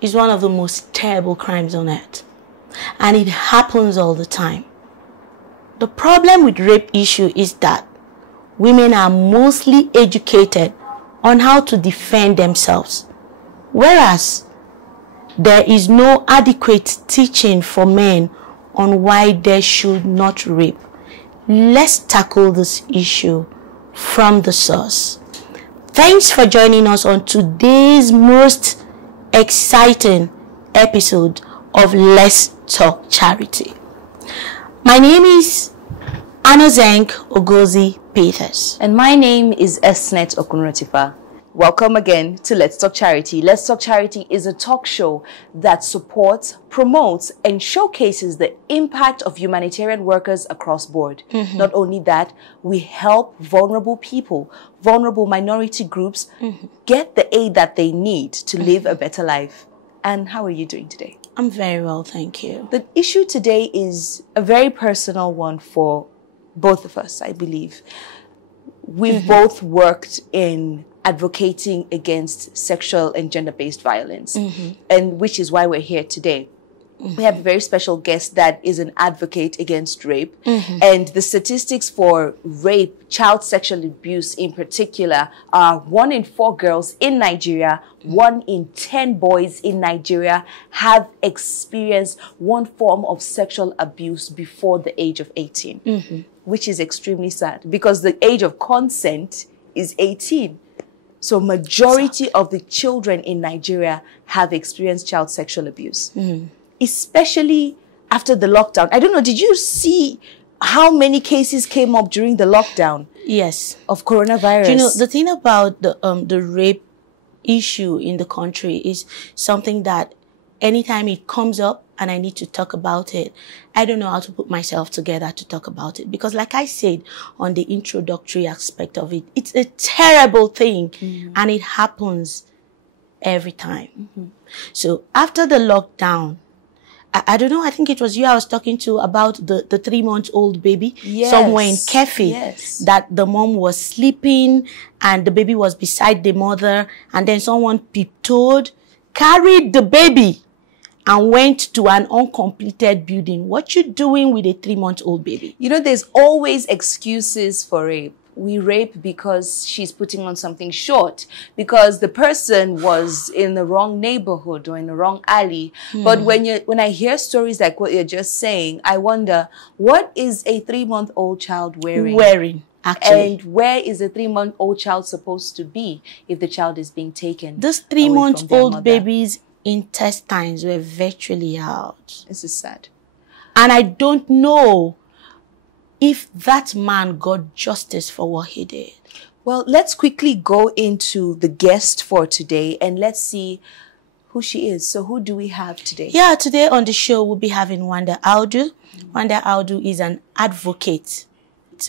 is one of the most terrible crimes on earth, and it happens all the time. The problem with rape issue is that women are mostly educated on how to defend themselves, whereas there is no adequate teaching for men on why they should not rape. Let's tackle this issue from the source. Thanks for joining us on today's most exciting episode of Let's Talk Charity. My name is Anozeng Ogozi Peters. And my name is Esnet Okunotifa. Welcome again to Let's Talk Charity. Let's Talk Charity is a talk show that supports, promotes, and showcases the impact of humanitarian workers across board. Not only that, we help vulnerable people, vulnerable minority groups get the aid that they need to live a better life. And how are you doing today? I'm very well, thank you. The issue today is a very personal one for both of us, I believe. We've both worked in advocating against sexual and gender-based violence, and which is why we're here today. We have a very special guest that is an advocate against rape, and the statistics for rape, child sexual abuse in particular, are 1 in 4 girls in Nigeria, 1 in 10 boys in Nigeria have experienced one form of sexual abuse before the age of 18, which is extremely sad because the age of consent is 18. So majority of the children in Nigeria have experienced child sexual abuse, especially after the lockdown. I don't know, did you see how many cases came up during the lockdown? Yes. Of coronavirus. You know, the thing about the rape issue in the country is something that anytime it comes up and I need to talk about it, I don't know how to put myself together to talk about it. Because like I said on the introductory aspect of it, it's a terrible thing and it happens every time. So after the lockdown, I don't know, I think it was you I was talking to about the 3-month-old baby somewhere in Kefi, that the mom was sleeping and the baby was beside the mother, and then someone tiptoed, carried the baby and went to an uncompleted building. What you doing with a 3-month-old baby? You know, there's always excuses for rape. We rape because she's putting on something short, because the person was in the wrong neighborhood or in the wrong alley. But when I hear stories like what you're just saying, I wonder, what is a 3-month-old child wearing? Actually. And where is a 3-month-old child supposed to be if the child is being taken? This 3-month-old baby's intestines were virtually out. This is sad. And I don't know if that man got justice for what he did. Well, let's quickly go into the guest for today and let's see who she is. So who do we have today? Yeah, today on the show we'll be having Wanda Audu. Wanda Audu is an advocate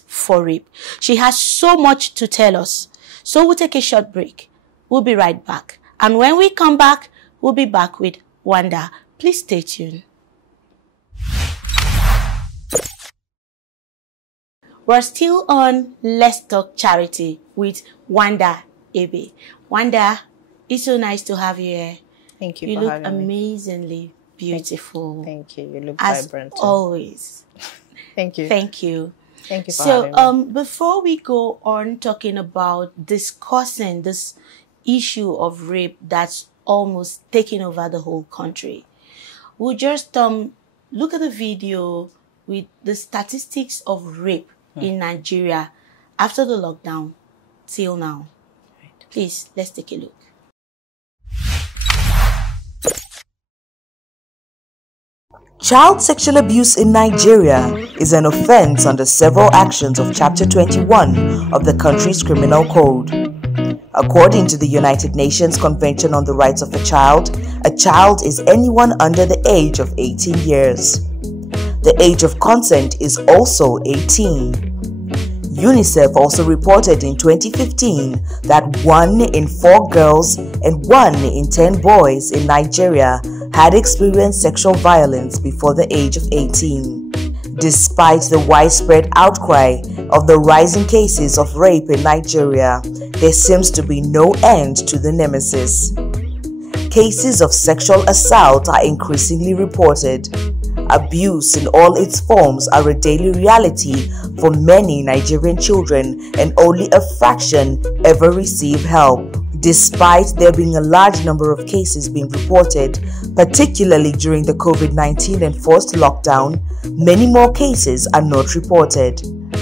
for rape. She has so much to tell us. So we'll take a short break. We'll be right back. And when we come back, we'll be back with Wanda. Please stay tuned. We're still on Let's Talk Charity with Wanda Ebe. Wanda, it's so nice to have you here. Thank you for having me. You look amazingly beautiful. Thank you. You look as vibrant. As always. Thank you. Thank you. Thank you for having me. Before we go on talking about discussing this issue of rape that's almost taking over the whole country, we'll just look at the video with the statistics of rape in Nigeria after the lockdown till now. Right. Please, let's take a look. Child sexual abuse in Nigeria is an offense under several actions of Chapter 21 of the country's criminal code. According to the United Nations Convention on the Rights of a child is anyone under the age of 18 years. The age of consent is also 18. UNICEF also reported in 2015 that 1 in 4 girls and 1 in 10 boys in Nigeria had experienced sexual violence before the age of 18. Despite the widespread outcry of the rising cases of rape in Nigeria, there seems to be no end to the nemesis. cases of sexual assault are increasingly reported. Abuse in all its forms are a daily reality for many Nigerian children, and only a fraction ever receive help. Despite there being a large number of cases being reported, particularly during the COVID-19 enforced lockdown, many more cases are not reported.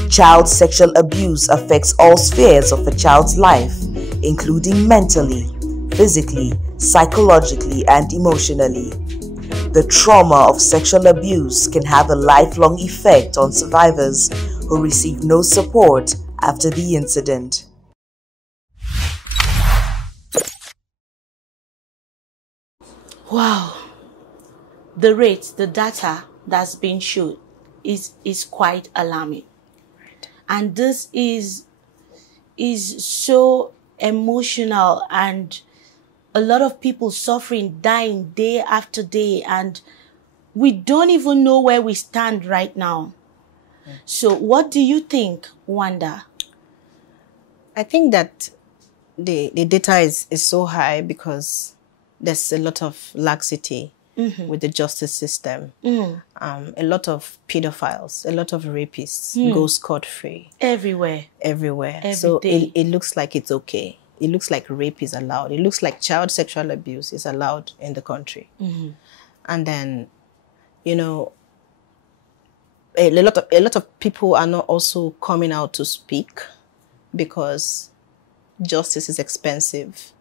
Child sexual abuse affects all spheres of a child's life, including mentally, physically, psychologically, and emotionally. The trauma of sexual abuse can have a lifelong effect on survivors who receive no support after the incident. Wow. The rate, the data that's been shown is quite alarming. Right. And this is so emotional, and a lot of people suffering, dying day after day, and we don't even know where we stand right now. So what do you think, Wanda? I think that the data is so high because there's a lot of laxity with the justice system. A lot of pedophiles, a lot of rapists go scot-free. Everywhere. So it looks like it's okay. It looks like rape is allowed. It looks like child sexual abuse is allowed in the country. And then, you know, a lot of people are not also coming out to speak because justice is expensive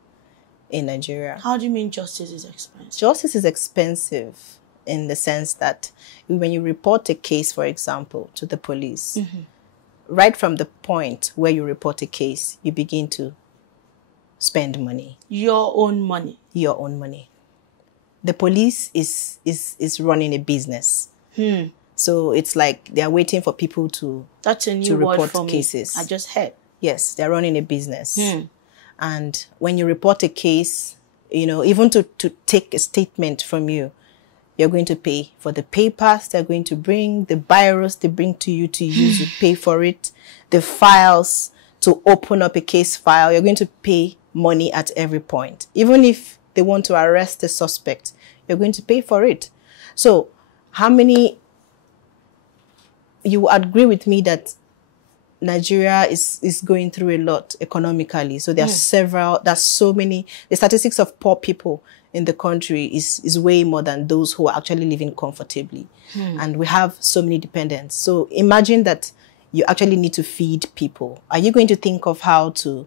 in Nigeria. How do you mean justice is expensive? Justice is expensive in the sense that when you report a case, for example, to the police, right from the point where you report a case, you begin to spend money. Your own money. Your own money. The police is running a business. So it's like they're waiting for people to That's a new report word for cases. Me. I just heard. Yes, they're running a business. And when you report a case, you know, even to take a statement from you, you're going to pay for the papers they're going to bring, the biros they bring to you to use, you pay for it, the files to open up a case file, you're going to pay money at every point. Even if they want to arrest the suspect, you're going to pay for it. So how many, you agree with me that Nigeria is going through a lot economically. So there's so many, the statistics of poor people in the country is way more than those who are actually living comfortably. And we have so many dependents. So imagine that you actually need to feed people. Are you going to think of how to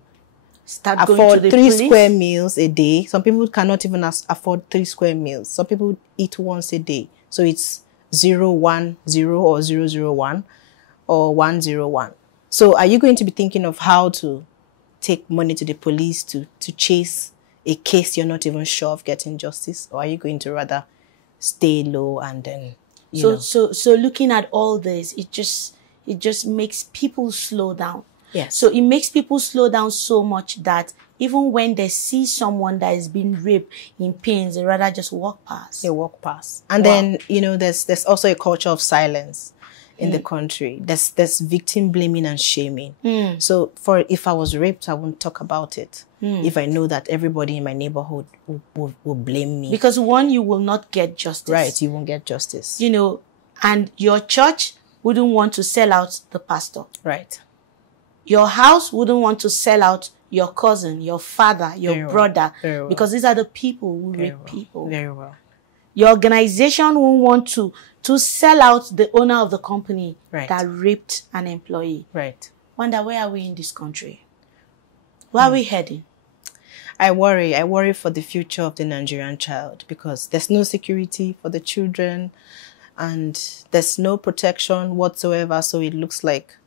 afford 3 square meals a day? Some people cannot even afford 3 square meals. Some people eat once a day. So it's 010 or 001 or 101. So are you going to be thinking of how to take money to the police to chase a case you're not even sure of getting justice? Or are you going to rather stay low and then, So looking at all this, it just makes people slow down. Yes. So it makes people slow down so much that even when they see someone that is being raped in pains, they rather just walk past. They walk past. And then, you know, there's also a culture of silence in the country. There's victim blaming and shaming. So if I was raped, I wouldn't talk about it. If I know that everybody in my neighborhood will blame me. Because one, you will not get justice. Right, you won't get justice. You know, and your church wouldn't want to sell out the pastor. Right. Your house wouldn't want to sell out your cousin, your father, your brother. Very well. Because these are the people who rape people. Very well. Your organization won't want to sell out the owner of the company that raped an employee. Right. Wonder, where are we in this country? Where are we heading? I worry for the future of the Nigerian child because there's no security for the children and there's no protection whatsoever. So it looks like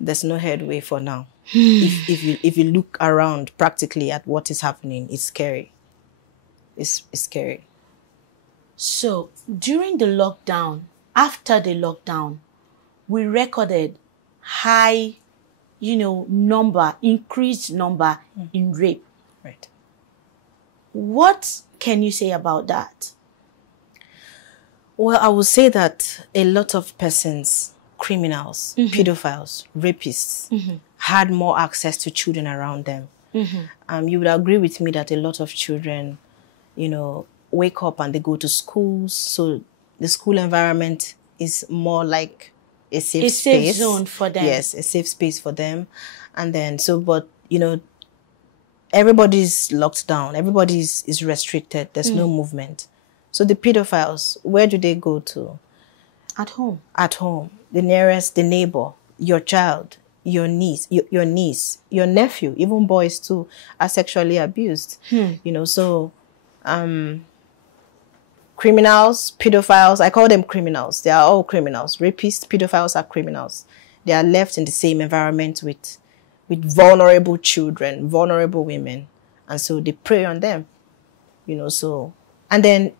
there's no headway for now. If you look around practically at what is happening, it's scary. It's scary. So during the lockdown, after the lockdown, we recorded high, increased number in rape. Right. What can you say about that? Well, I would say that a lot of persons, criminals, pedophiles, rapists, had more access to children around them You would agree with me that a lot of children, you know, wake up and they go to schools. So the school environment is more like a safe space. Safe zone for them. Yes, a safe space for them. And then, so, but, you know, everybody's locked down. Everybody is restricted. There's no movement. So the pedophiles, where do they go to? At home. At home. The nearest, the neighbor, your child, your niece, your nephew, even boys too, are sexually abused. You know, so criminals, pedophiles, I call them criminals. They are all criminals. Rapists, pedophiles are criminals. They are left in the same environment with vulnerable children, vulnerable women. And so they prey on them, you know, so, and then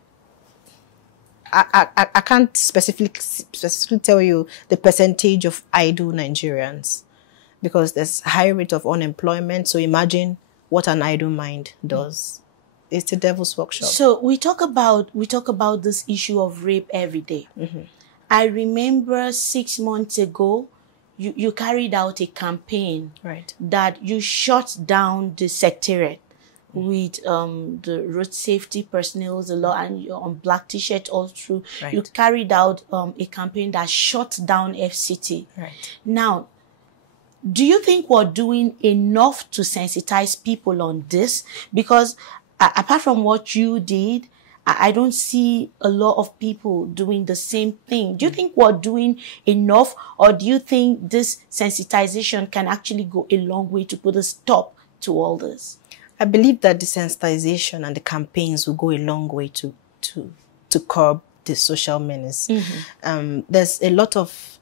I can't specifically tell you the percentage of idle Nigerians because there's high rate of unemployment. So imagine what an idle mind does. It's the devil's workshop. So we talk about this issue of rape every day. I remember 6 months ago, you carried out a campaign that you shut down the secretariat with the road safety personnel, the law, and on black t-shirt all through. You carried out a campaign that shut down FCT. Now, do you think we're doing enough to sensitize people on this? Because apart from what you did, I don't see a lot of people doing the same thing. Do you think we're doing enough, or do you think this sensitization can actually go a long way to put a stop to all this? I believe that the sensitization and the campaigns will go a long way to curb the social menace. There's a lot of,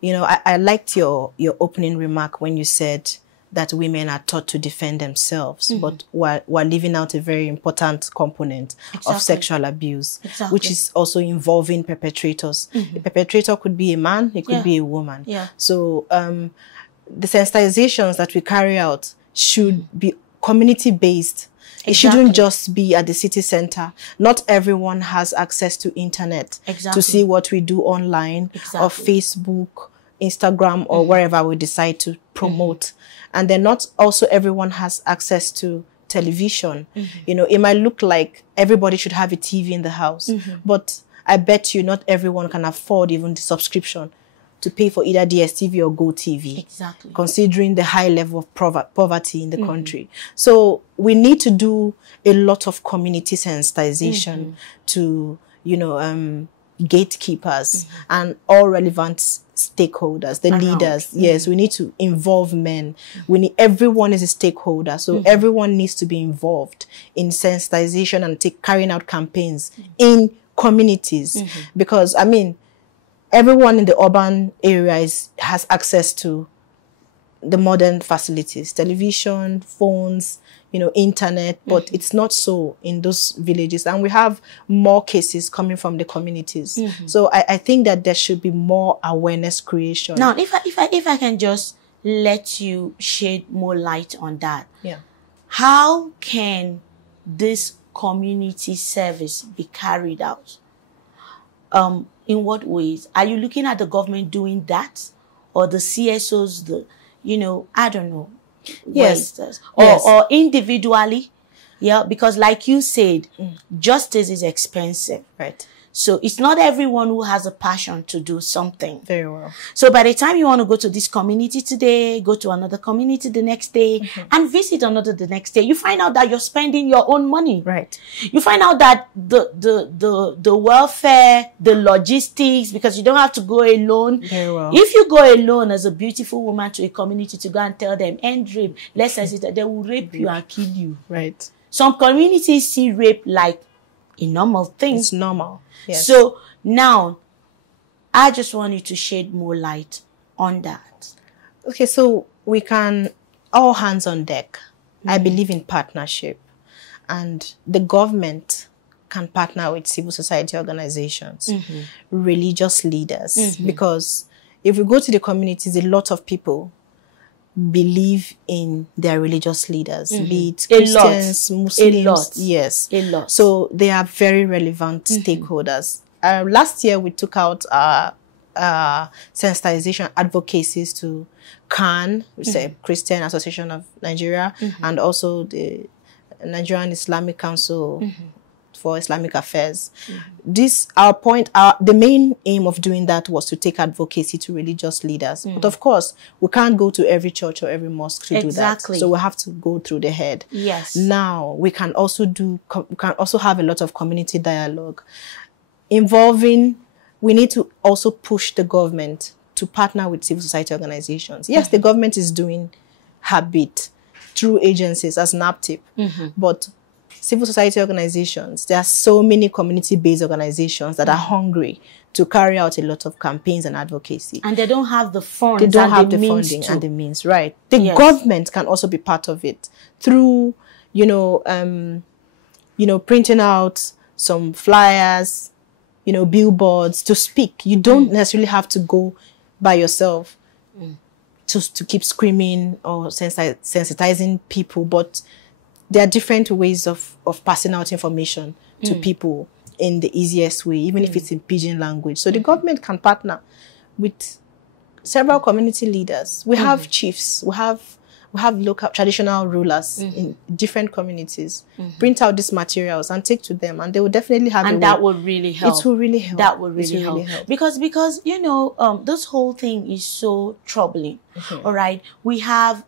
you know, I liked your opening remark when you said that women are taught to defend themselves, but we're leaving out a very important component of sexual abuse, which is also involving perpetrators. The perpetrator could be a man, it could be a woman. So the sensitizations that we carry out should be community-based. It shouldn't just be at the city center. Not everyone has access to internet to see what we do online or Facebook, Instagram, or wherever we decide to promote. And then not also everyone has access to television. You know, it might look like everybody should have a TV in the house, but I bet you not everyone can afford even the subscription to pay for either DSTV or GoTV. Considering the high level of poverty in the country. So we need to do a lot of community sensitization to, you know, gatekeepers and all relevant stakeholders, the leaders. Yes, we need to involve men. Everyone is a stakeholder, so everyone needs to be involved in sensitization and carrying out campaigns in communities. Because I mean, everyone in the urban areas has access to the modern facilities, television, phones, you know, internet, but it's not so in those villages. And we have more cases coming from the communities. So I think that there should be more awareness creation. Now, if I can just let you shed more light on that. How can this community service be carried out? In what ways? Are you looking at the government doing that? Or the CSOs, you know, I don't know. Yes. Or individually. Yeah, because like you said, justice is expensive. So it's not everyone who has a passion to do something. Very well. So by the time you want to go to this community today, go to another community the next day, and visit another the next day, you find out that you're spending your own money. You find out that the welfare, the logistics, because you don't have to go alone. Very well. If you go alone as a beautiful woman to a community to go and tell them, end rape, let's say that they will rape you and kill you. Some communities see rape like a normal thing. It's normal. Yes. So now, I just want you to shed more light on that. Okay, so we can, all hands on deck. I believe in partnership. And the government can partner with civil society organizations, religious leaders. Because if we go to the communities, a lot of people believe in their religious leaders, be it Christians, Muslims. Yes. So they are very relevant stakeholders. Last year, we took out our sensitization advocacies to CAN, which is a Christian Association of Nigeria, and also the Nigerian Islamic Council for Islamic Affairs. The main aim of doing that was to take advocacy to religious leaders. But of course, we can't go to every church or every mosque to do that. So we have to go through the head. Yes. Now we can also have a lot of community dialogue involving. We need to also push the government to partner with civil society organizations. Yes, the government is doing her bit through agencies as NAPTIP, but civil society organizations, there are so many community-based organizations that are hungry to carry out a lot of campaigns and advocacy. And they don't have the funds. They don't have the funding and the means, right? The government can also be part of it through, printing out some flyers, billboards to speak. You don't necessarily have to go by yourself to keep screaming or sensitizing people, but there are different ways of passing out information to people in the easiest way, even if it's in pidgin language. So the government can partner with several community leaders. We have chiefs, we have local traditional rulers in different communities. Print out these materials and take to them, and they will definitely have. And that would really help. It will really help. That would really help. Because this whole thing is so troubling. All right, we have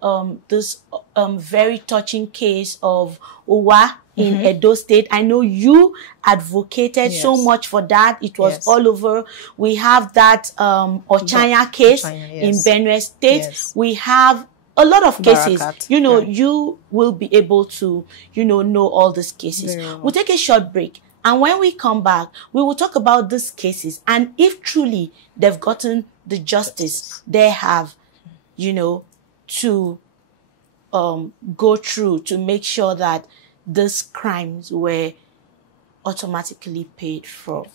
this very touching case of Uwa in Edo State. I know you advocated so much for that. It was all over. We have that Ochanya case in Benue State. We have a lot of cases. Barakat. You will be able to, know all these cases. We'll take a short break. And when we come back, we will talk about these cases. And if truly they've gotten the justice they have, to go through to make sure that these crimes were automatically paid for.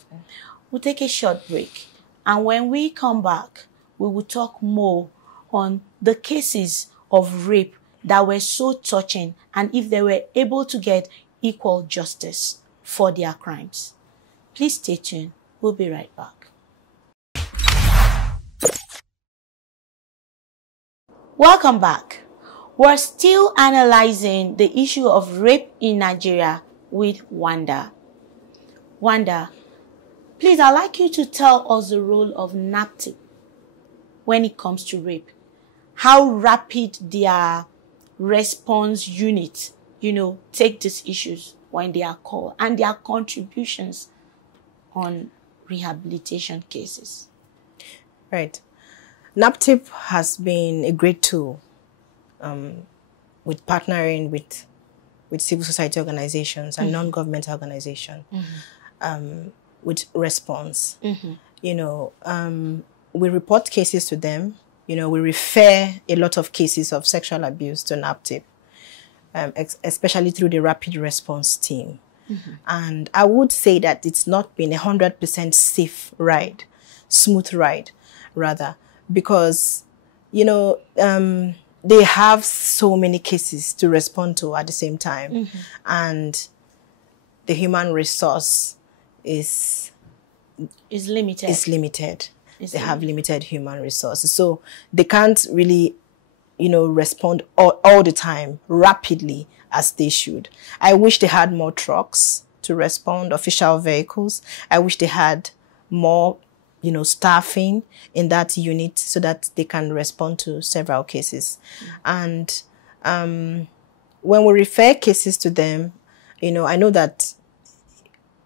We'll take a short break. And when we come back, we will talk more on the cases of rape that were so touching and if they were able to get equal justice for their crimes. Please stay tuned. We'll be right back. Welcome back. We're still analyzing the issue of rape in Nigeria with Wanda. Wanda, please, I'd like you to tell us the role of NAPTIP when it comes to rape. How rapid their response unit, take these issues when they are called, and their contributions on rehabilitation cases. Right. NAPTIP has been a great tool with partnering with civil society organizations and non-governmental organizations with response. We report cases to them. We refer a lot of cases of sexual abuse to NAPTIP, especially through the rapid response team. And I would say that it's not been 100% safe ride, smooth ride, rather, because, they have so many cases to respond to at the same time. And the human resource is limited. They have limited human resources. So they can't really, respond all the time rapidly as they should. I wish they had more trucks to respond, official vehicles. I wish they had more, staffing in that unit so that they can respond to several cases. And when we refer cases to them, I know that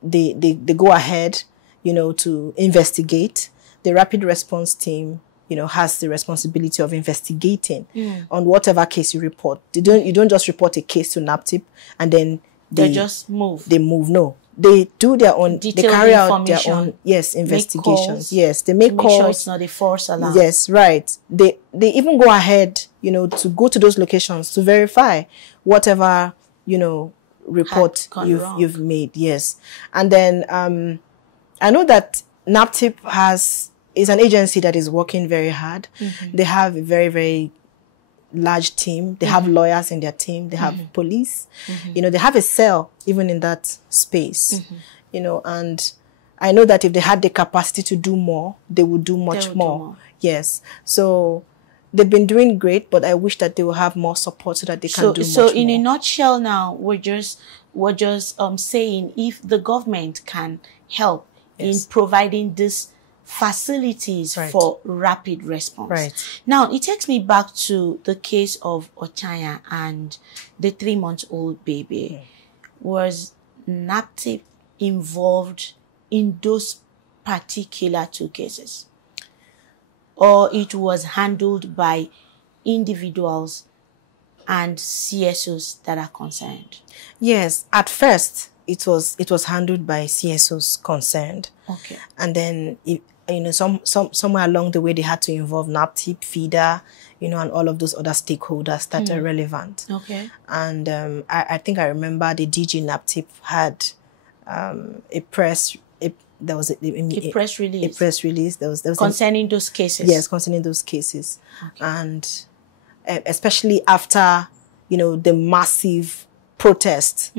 they go ahead, to investigate. The rapid response team, has the responsibility of investigating on whatever case you report. You don't just report a case to NAPTIP and then they just move. They move. No, they do their own. They carry out their own investigations. They make calls. Make sure it's not a false alarm. Yes, right. They even go ahead, to go to those locations to verify whatever report you've made. Yes, and then I know that NAPTIP is an agency that is working very hard. They have a very, very large team. They have lawyers in their team. They have police. They have a cell even in that space. And I know that if they had the capacity to do more, they would do much more. Yes. So they've been doing great, but I wish that they will have more support so that they can do much more. So in a nutshell now, we're just saying if the government can help in providing these facilities for rapid response. Now, it takes me back to the case of Ochanya and the 3-month-old baby. Was NAPTIP involved in those particular 2 cases? Or it was handled by individuals and CSOs that are concerned? Yes, at first it was handled by CSOs concerned. Okay. And then somewhere along the way they had to involve NAPTIP, FIDA, and all of those other stakeholders that are relevant. Okay. And I think I remember the DG NAPTIP had a press release. A press release. There was concerning those cases. Yes, concerning those cases. Okay. And especially after, the massive protest,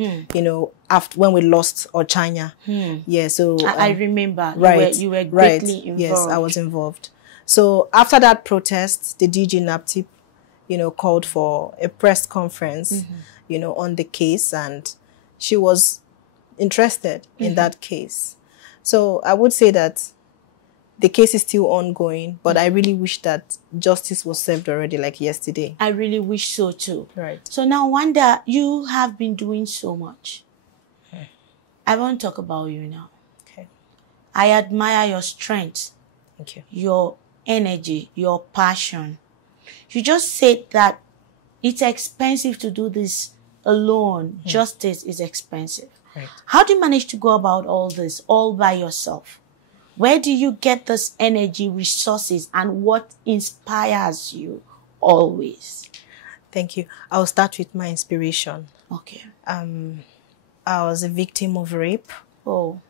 after when we lost Ochanya. Yeah, so I remember. You were greatly involved. Yes, I was involved. So after that protest, the DG NAPTIP, called for a press conference, on the case, and she was interested in that case. So I would say that the case is still ongoing, but I really wish that justice was served already, like yesterday. I really wish so too. Right. So now, Wanda, you have been doing so much. I want to talk about you now. Okay. I admire your strength. Thank you. Your energy, your passion. You just said that it's expensive to do this alone. Justice is expensive. Right. How do you manage to go about all this all by yourself? Where do you get this energy, resources, and what inspires you always? Thank you. I'll start with my inspiration. Okay. I was a victim of rape. Oh.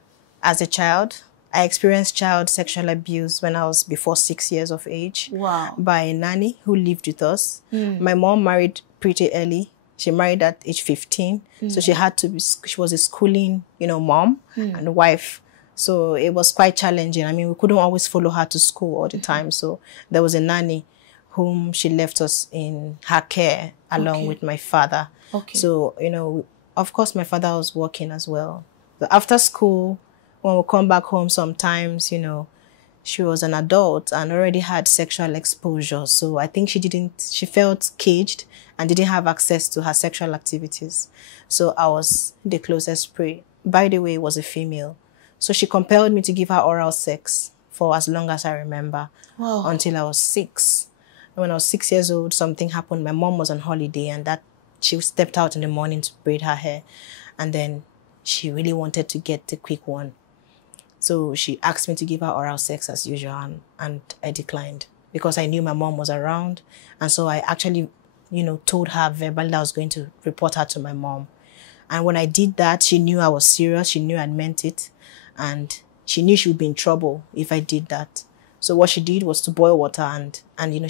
As a child. I experienced child sexual abuse when I was before 6 years of age. Wow. By a nanny who lived with us. My mom married pretty early. She married at age 15. So she was a schooling, mom and wife. So it was quite challenging. I mean, we couldn't always follow her to school all the time. So there was a nanny whom she left us in her care along with my father. Okay. So, of course, my father was working as well. So after school, when we come back home sometimes, she was an adult and already had sexual exposure. So I think she felt caged and didn't have access to her sexual activities. So I was the closest prey. By the way, it was a female. So she compelled me to give her oral sex for as long as I remember. Wow. Until I was 6. When I was 6 years old, something happened. My mom was on holiday and she stepped out in the morning to braid her hair. And then she really wanted to get the quick one. So she asked me to give her oral sex as usual, and I declined because I knew my mom was around. And so I actually, told her verbally that I was going to report her to my mom. And when I did that, she knew I was serious. She knew I meant it. And she knew she would be in trouble if I did that. So what she did was to boil water and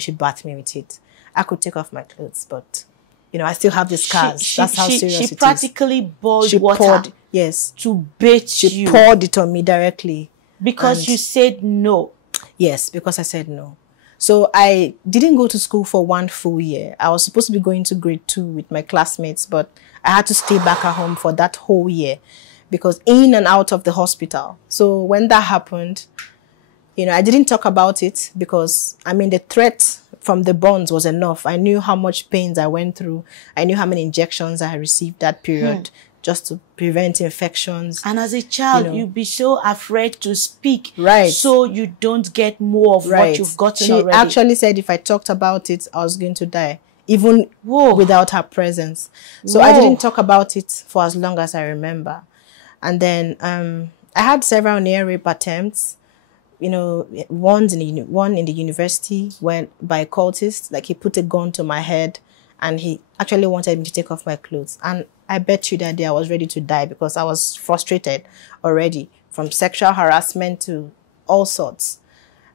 she bathed me with it. I could take off my clothes, but, I still have the scars. That's how serious it is. She practically boiled water. Yes. To bathe you. She poured it on me directly. Because you said no. Yes, because I said no. So I didn't go to school for 1 full year. I was supposed to be going to grade 2 with my classmates, but I had to stay back at home for that whole year because in and out of the hospital. So when that happened, I didn't talk about it because, the threat from the bonds was enough. I knew how much pains I went through. I knew how many injections I received that period. Just to prevent infections. And as a child, you'd be so afraid to speak. Right. So you don't get more of what you've gotten already. She actually said if I talked about it, I was going to die. Even without her presence. So I didn't talk about it for as long as I remember. And then I had several near rape attempts. One in the university by a cultist. Like he put a gun to my head and he actually wanted me to take off my clothes. And I bet you that day I was ready to die because I was frustrated already from sexual harassment to all sorts.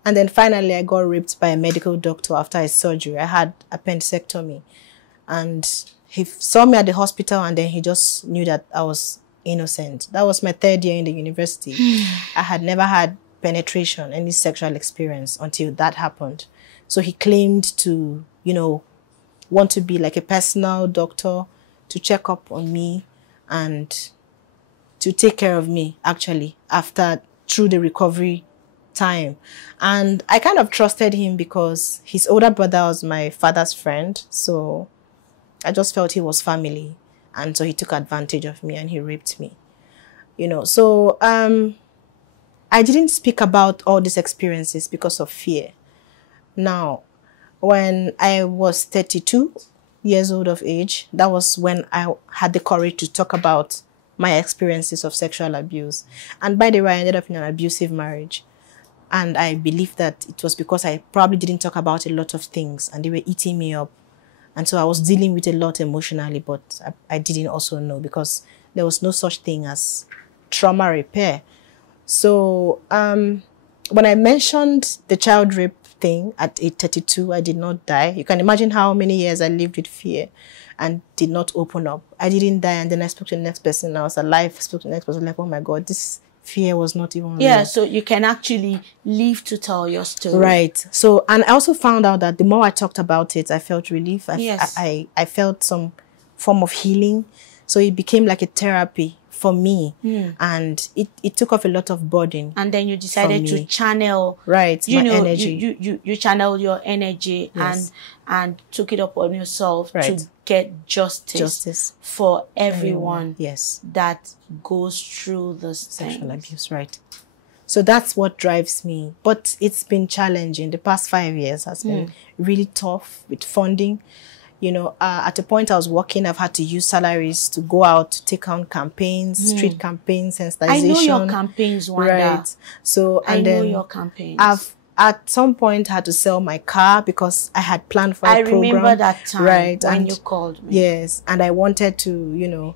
And then finally I got raped by a medical doctor after a surgery. I had appendectomy. And he saw me at the hospital and then he just knew that I was innocent. That was my 3rd year in the university. I had never had penetration, any sexual experience until that happened. So he claimed to, you know, want to be like a personal doctor to check up on me and to take care of me, actually, through the recovery time. And I kind of trusted him because his older brother was my father's friend. So I just felt he was family. And so he took advantage of me and he raped me. You know, so I didn't speak about all these experiences because of fear. Now, when I was 32 years old of age, that was when I had the courage to talk about my experiences of sexual abuse. And by the way, I ended up in an abusive marriage. And I believe that it was because I probably didn't talk about a lot of things and they were eating me up. And so I was dealing with a lot emotionally, but I didn't also know because there was no such thing as trauma repair. So when I mentioned the child rape thing at age 32, I did not die. You can imagine how many years I lived with fear and did not open up. I didn't die, and then I spoke to the next person. I was alive, spoke to the next person, like, oh my God, this fear was not even real. Yeah, so you can actually live to tell your story. Right. So, and I also found out that the more I talked about it, I felt relief. I felt some form of healing. So it became like a therapy for me. And it took off a lot of burden. And then you decided to channel, right, you know, energy. You channeled your energy, Yes. and took it upon yourself Right. to get justice for everyone yes, that goes through the sexual abuse, right. So that's what drives me. But it's been challenging. The past 5 years has been really tough with funding. You know, at a point I was working, I've had to use salaries to go out to take on campaigns, street campaigns, sensitization. I know your campaigns, Wanda. Right. So, and I know then your campaigns. I've at some point had to sell my car because I had planned for a program. I remember that time, right, when and you called me. Yes, and I wanted to, you know,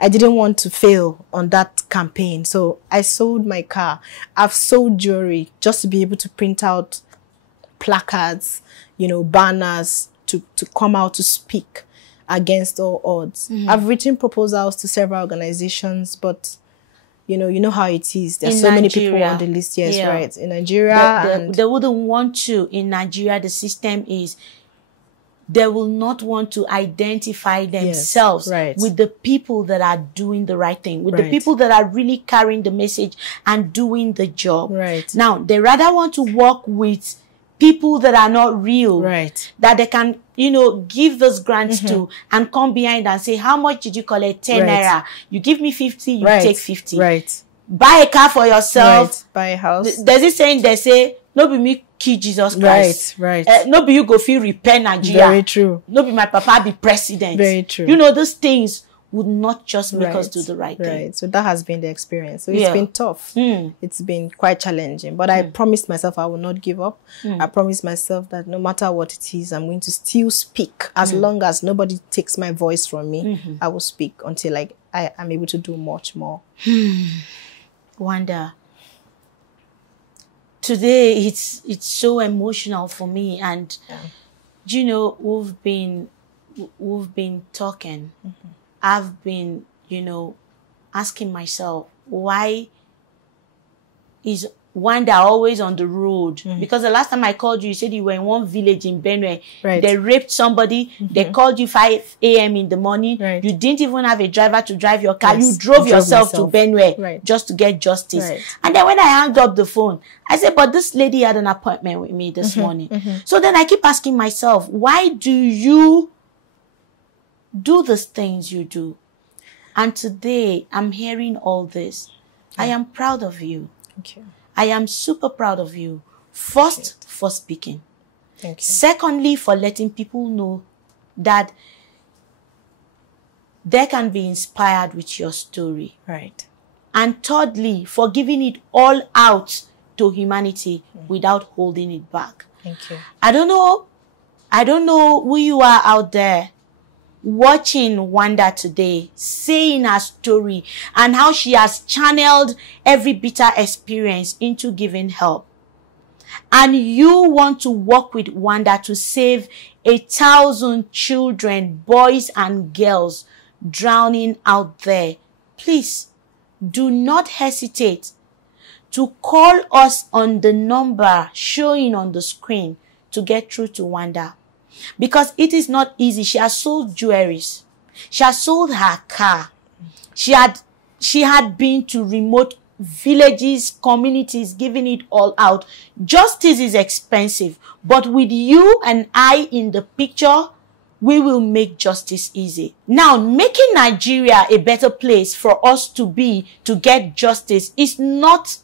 I didn't want to fail on that campaign. So I sold my car. I've sold jewelry just to be able to print out placards, you know, banners, to come out to speak against all odds. I've written proposals to several organizations, but you know how it is. There's so many people on the list. Yes, right. In Nigeria. They wouldn't want to. In Nigeria, the system is they will not want to identify themselves with the people that are doing the right thing, with the people that are really carrying the message and doing the job. Right. Now, they rather want to work with people that are not real, that they can, you know, give those grants to and come behind and say, how much did you collect? 10 naira. You give me 50, you take 50. Right. Buy a car for yourself. Buy a house. There's this saying, they say, no be me key Jesus Christ. Right. No be you go feel repair Nigeria. Very true. No be my papa be president. Very true. You know, those things would not just make us do the right thing. Right. So that has been the experience. So it's been tough. It's been quite challenging. But I promised myself I will not give up. I promised myself that no matter what it is, I'm going to still speak. As long as nobody takes my voice from me, I will speak until I am able to do much more. Wanda, today it's so emotional for me, and you know, we've been talking. I've been, you know, asking myself, why is Wanda always on the road? Because the last time I called you, you said you were in one village in Benue. They raped somebody. They called you 5 a.m. in the morning. You didn't even have a driver to drive your car. You drove yourself to Benue just to get justice. And then when I hung up the phone, I said, but this lady had an appointment with me this morning. So then I keep asking myself, why do you do these things you do? And today I'm hearing all this. I am proud of you. Thank you. I am super proud of you. First, for speaking. Thank you. Secondly, for letting people know that they can be inspired with your story. Right. And thirdly, for giving it all out to humanity without holding it back. Thank you. I don't know who you are out there watching Wanda today, saying her story and how she has channeled every bitter experience into giving help. And you want to work with Wanda to save 1,000 children, boys and girls drowning out there please do not hesitate to call us on the number showing on the screen to get through to Wanda. Because it is not easy. She has sold jewelries. She has sold her car. She had been to remote villages, communities, giving it all out. Justice is expensive. But with you and I in the picture, we will make justice easy. Now, making Nigeria a better place for us to be, to get justice, is not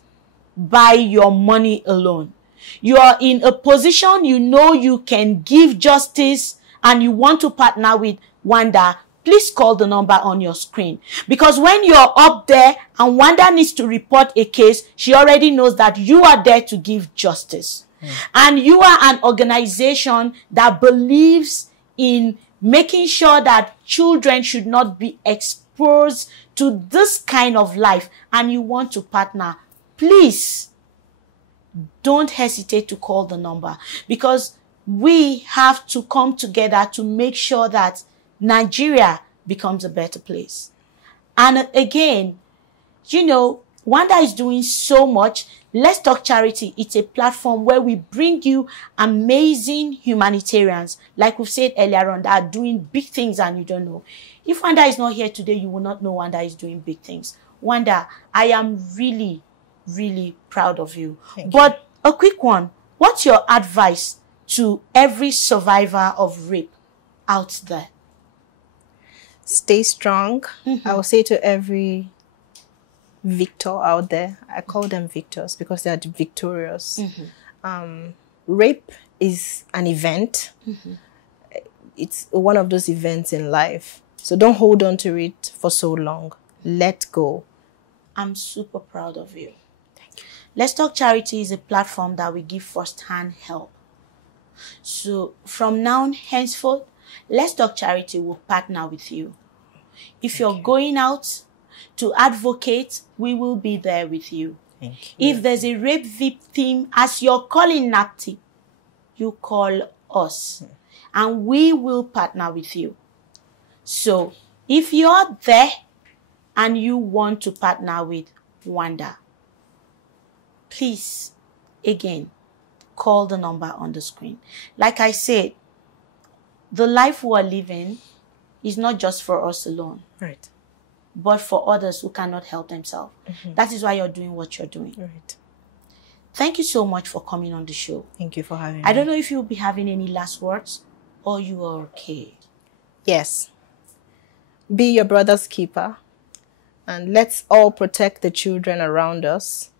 by your money alone. You are in a position you know you can give justice and you want to partner with Wanda, please call the number on your screen. Because when you're up there and Wanda needs to report a case, she already knows that you are there to give justice. And you are an organization that believes in making sure that children should not be exposed to this kind of life, and you want to partner, please don't hesitate to call the number, because we have to come together to make sure that Nigeria becomes a better place. And again, you know, Wanda is doing so much. Let's Talk Charity. It's a platform where we bring you amazing humanitarians, like we've said earlier on, that are doing big things and you don't know. If Wanda is not here today, you will not know Wanda is doing big things. Wanda, I am really, really proud of you. But a quick one, what's your advice to every survivor of rape out there? Stay strong. I will say to every victor out there, I call them victors because they are victorious. Rape is an event. It's one of those events in life. So don't hold on to it for so long. Let go. I'm super proud of you. Thank you. Let's Talk Charity is a platform that we give first-hand help. So from now henceforth, Let's Talk Charity will partner with you. If you're going out to advocate, we will be there with you. Thank you. If there's a rape victim, as you're calling NAPTIP, you call us and we will partner with you. So if you're there and you want to partner with Wanda, please, again, call the number on the screen. Like I said, the life we're living is not just for us alone. Right. But for others who cannot help themselves. That is why you're doing what you're doing. Right. Thank you so much for coming on the show. Thank you for having me. I don't know if you'll be having any last words or you are okay. Yes. Be your brother's keeper. And let's all protect the children around us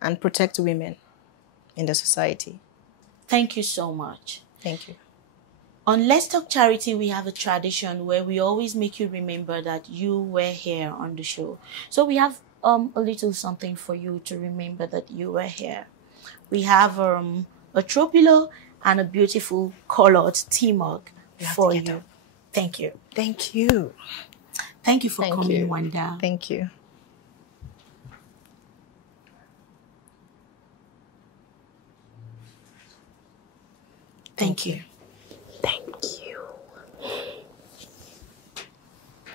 and protect women in the society. Thank you so much. Thank you. On Let's Talk Charity, we have a tradition where we always make you remember that you were here on the show. So we have a little something for you to remember that you were here. We have a throw pillow and a beautiful colored tea mug for you. Thank you. Thank you. Thank you for coming, Wanda. Thank you. Thank you. Thank you.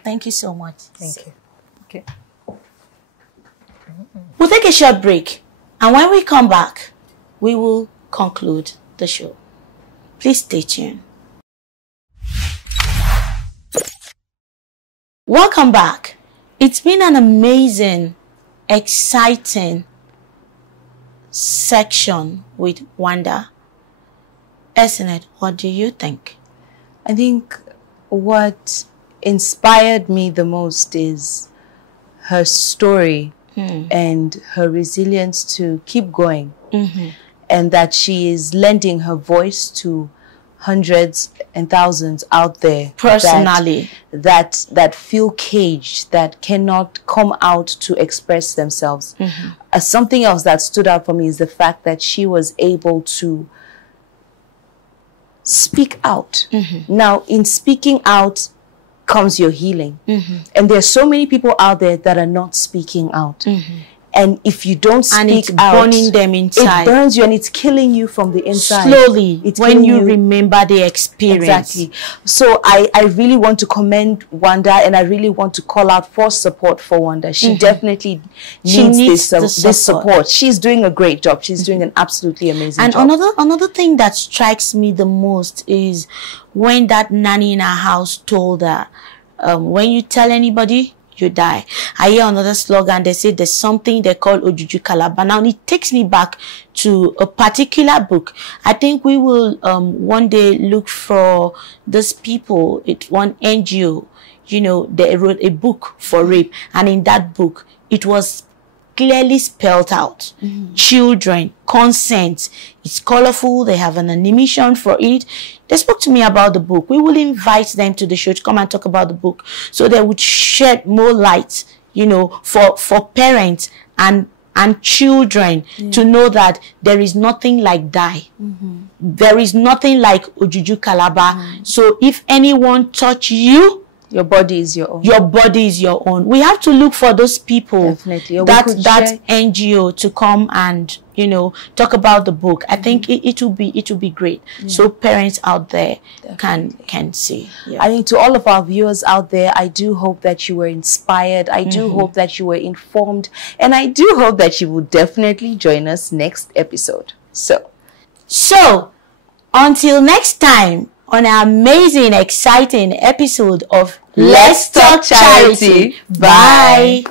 Thank you so much. Thank you. Okay. We'll take a short break, and when we come back, we will conclude the show. Please stay tuned. Welcome back. It's been an amazing, exciting section with Wanda. Esenet, what do you think? I think what inspired me the most is her story and her resilience to keep going. And that she is lending her voice to hundreds and thousands out there Personally. that feel caged, that cannot come out to express themselves. Something else that stood out for me is the fact that she was able to speak out. Now, in speaking out comes your healing. And there's so many people out there that are not speaking out. And if you don't speak and it's out, burning them inside. It burns you and it's killing you from the inside. Slowly, it's when you remember the experience. Exactly. So I really want to commend Wanda, and I really want to call out for support for Wanda. She definitely needs this support. She's doing a great job. She's doing an absolutely amazing job. And another thing that strikes me the most is when that nanny in our house told her, when you tell anybody, you die. I hear another slogan. They say there's something they call Ojuju Calabar. Now it takes me back to a particular book. I think we will one day look for these people. It's one NGO. You know, they wrote a book for rape, and in that book, it was clearly spelled out. Children, consent. It's colorful. They have an animation for it. They spoke to me about the book. We will invite them to the show to come and talk about the book, so they would shed more light, you know, for parents and children to know that there is nothing like die. There is nothing like Ojuju Calabar. So if anyone touch you, your body is your own. Your body is your own. We have to look for those people, definitely, that NGO to come and, you know, talk about the book. I think it will be great. So parents out there can see. I think to all of our viewers out there, I do hope that you were inspired. I do hope that you were informed, and I do hope that you will definitely join us next episode. So until next time, on an amazing, exciting episode of Let's Talk Charity. Bye.